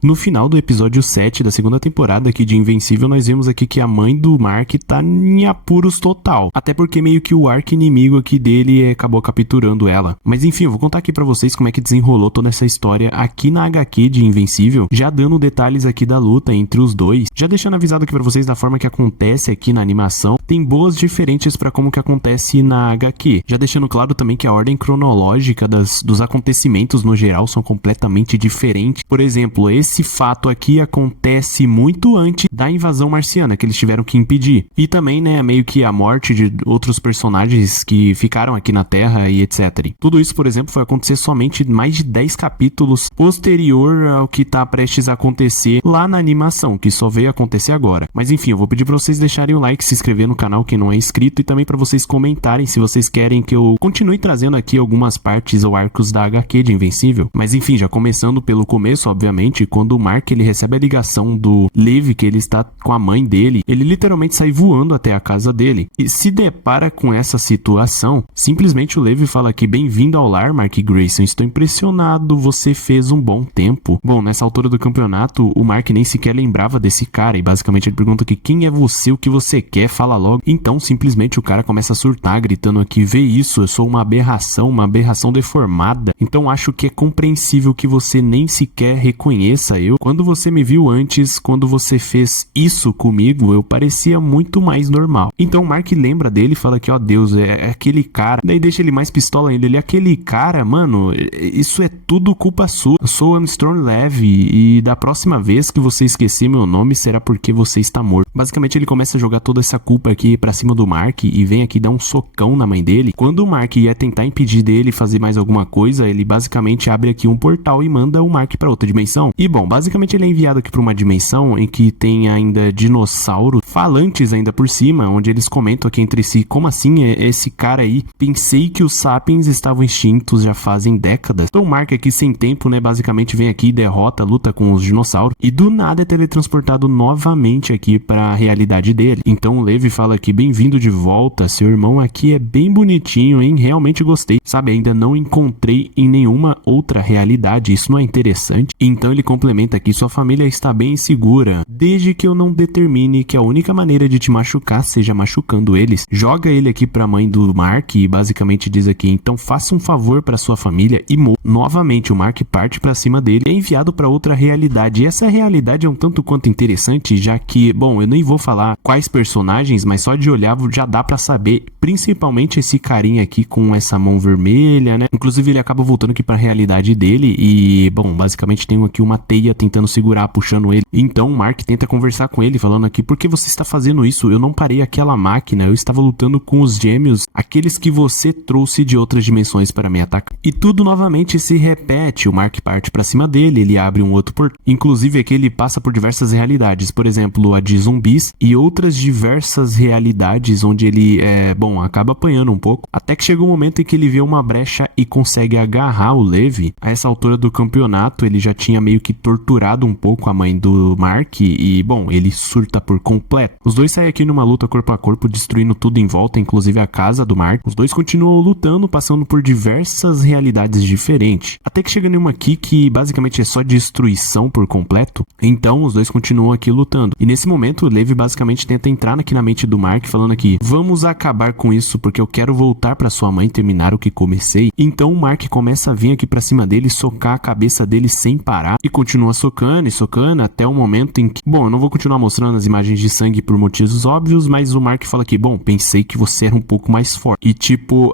No final do episódio 7 da segunda temporada aqui de Invencível, nós vemos aqui que a mãe do Mark tá em apuros total. Até porque meio que o arqui-inimigo aqui dele acabou capturando ela. Mas enfim, eu vou contar aqui pra vocês como é que desenrolou toda essa história aqui na HQ de Invencível, já dando detalhes aqui da luta entre os dois. Já deixando avisado aqui pra vocês da forma que acontece aqui na animação, tem boas diferentes pra como que acontece na HQ. Já deixando claro também que a ordem cronológica dos acontecimentos no geral são completamente diferentes. Por exemplo, esse fato aqui acontece muito antes da invasão marciana, que eles tiveram que impedir. E também, né, meio que a morte de outros personagens que ficaram aqui na Terra e etc. Tudo isso, por exemplo, foi acontecer somente mais de 10 capítulos posterior ao que tá prestes a acontecer lá na animação, que só veio acontecer agora. Mas enfim, eu vou pedir pra vocês deixarem o like, se inscrever no canal quem não é inscrito, e também pra vocês comentarem se vocês querem que eu continue trazendo aqui algumas partes ou arcos da HQ de Invencível. Mas enfim, já começando pelo começo, obviamente, quando o Mark ele recebe a ligação do Levi que ele está com a mãe dele, ele literalmente sai voando até a casa dele e se depara com essa situação. Simplesmente o Levi fala aqui: bem-vindo ao lar, Mark Grayson, estou impressionado, você fez um bom tempo. Bom, nessa altura do campeonato, o Mark nem sequer lembrava desse cara e basicamente ele pergunta aqui: quem é você, o que você quer, fala logo. Então simplesmente o cara começa a surtar, gritando aqui: vê isso, eu sou uma aberração deformada, então acho que é compreensível que você nem sequer reconheça eu. Quando você me viu antes, quando você fez isso comigo, eu parecia muito mais normal. Então o Mark lembra dele e fala que, ó Deus, é aquele cara. Daí deixa ele mais pistola ainda. Ele é aquele cara, mano, isso é tudo culpa sua. Eu sou Armstrong Levy e da próxima vez que você esquecer meu nome será porque você está morto. Basicamente ele começa a jogar toda essa culpa aqui pra cima do Mark e vem aqui dar um socão na mãe dele. Quando o Mark ia tentar impedir dele fazer mais alguma coisa, ele basicamente abre aqui um portal e manda o Mark pra outra dimensão. E bom, basicamente ele é enviado aqui pra uma dimensão em que tem ainda dinossauros falantes ainda por cima, onde eles comentam aqui entre si: como assim esse cara aí? Pensei que os sapiens estavam extintos já fazem décadas. Então o Mark aqui sem tempo, né, basicamente vem aqui, derrota, luta com os dinossauros e do nada é teletransportado novamente aqui pra realidade dele. Então o Levi fala aqui: bem-vindo de volta, seu irmão aqui é bem bonitinho, hein? Realmente gostei. Sabe, ainda não encontrei em nenhuma outra realidade, isso não é interessante? Então ele complementa aqui: sua família está bem segura, desde que eu não determine que a única maneira de te machucar seja machucando eles. Joga ele aqui pra mãe do Mark e basicamente diz aqui: então faça um favor pra sua família e morra. Novamente o Mark parte pra cima dele e é enviado pra outra realidade. E essa realidade é um tanto quanto interessante, já que, bom, eu nem vou falar quais personagens, mas só de olhar já dá pra saber, principalmente esse carinha aqui com essa mão vermelha, né? Inclusive ele acaba voltando aqui pra realidade dele e, bom, basicamente tem aqui uma teia tentando segurar, puxando ele. Então o Mark tenta conversar com ele, falando aqui: por que você está fazendo isso? Eu não parei aquela máquina, eu estava lutando com os gêmeos, aqueles que você trouxe de outras dimensões para me atacar. E tudo novamente se repete. O Mark parte pra cima dele, ele abre um outro portão. Inclusive aqui ele passa por diversas realidades, por exemplo, a de zumbis e outras diversas realidades onde ele, acaba apanhando um pouco, até que chega um momento em que ele vê uma brecha e consegue agarrar o Levi. A essa altura do campeonato, ele já tinha meio que torturado um pouco a mãe do Mark e, bom, ele surta por completo. Os dois saem aqui numa luta corpo a corpo, destruindo tudo em volta, inclusive a casa do Mark. Os dois continuam lutando, passando por diversas realidades diferentes, até que chega numa aqui que basicamente é só destruição por completo. Então os dois continuam aqui lutando. E nesse momento o Levi basicamente tenta entrar aqui na mente do Mark, falando aqui: vamos acabar com isso porque eu quero voltar pra sua mãe, terminar o que comecei. Então o Mark começa a vir aqui pra cima dele, socar a cabeça dele sem parar e continua socando e socando até o momento em que, bom, eu não vou continuar mostrando as imagens de sangue por motivos óbvios, mas o Mark fala aqui: bom, pensei que você era um pouco mais forte. E tipo,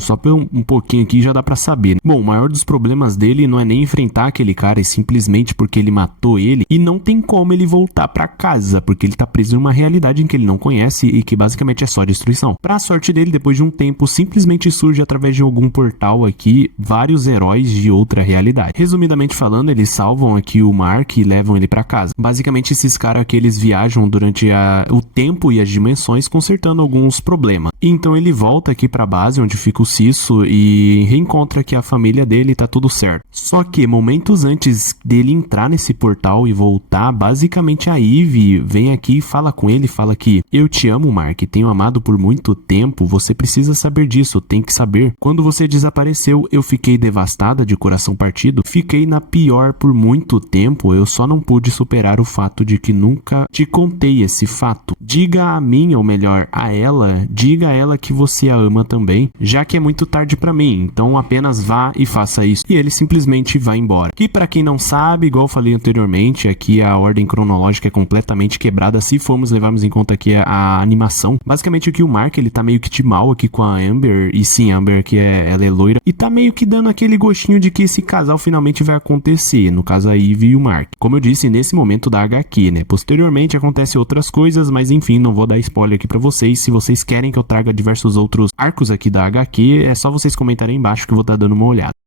só um pouquinho aqui já dá pra saber, né? Bom, o maior dos problemas dele não é nem enfrentar aquele cara, é simplesmente porque ele matou ele e não tem como ele voltar pra casa, porque ele tá preso em uma realidade em que ele não conhece e que basicamente é só destruição. Pra sorte dele, depois de um tempo, simplesmente surge através de algum portal aqui vários heróis de outra realidade. Resumidamente falando, eles salvam aqui o Mark e levam ele pra casa. Basicamente esses caras aqui, eles viajam durante o tempo e as dimensões, consertando alguns problemas. Então ele volta aqui pra base onde fica o Cisso e reencontra que a família dele tá tudo certo. Só que momentos antes dele entrar nesse portal e voltar, basicamente a Eve vem aqui e fala com ele, fala que: eu te amo, Mark, tenho amado por muito tempo, você precisa saber disso, tem que saber. Quando você desapareceu, eu fiquei devastada, de coração partido, fiquei na pior por muito tempo, eu só não pude superar o fato de que nunca te contei esse fato. Diga a mim, ou melhor, a ela, diga a ela que você a ama também, já que é muito tarde pra mim, então apenas vá e faça isso. E ele simplesmente vai embora. E pra quem não sabe, igual eu falei anteriormente, aqui a ordem cronológica é completamente quebrada se levarmos em conta aqui a animação. Basicamente aqui o Mark, ele tá meio que de mal aqui com a Amber, e sim, a Amber aqui ela é loira, e tá meio que dando aquele gostinho de que esse casal finalmente vai acontecer, no caso a Eve e o Mark. Como eu disse, nesse momento da HQ, né? Posteriormente acontecem outras coisas, mas enfim, não vou dar spoiler aqui pra vocês. Se vocês querem que eu traga diversos outros arcos aqui da HQ, é só vocês comentarem aí embaixo que eu vou estar dando uma olhada.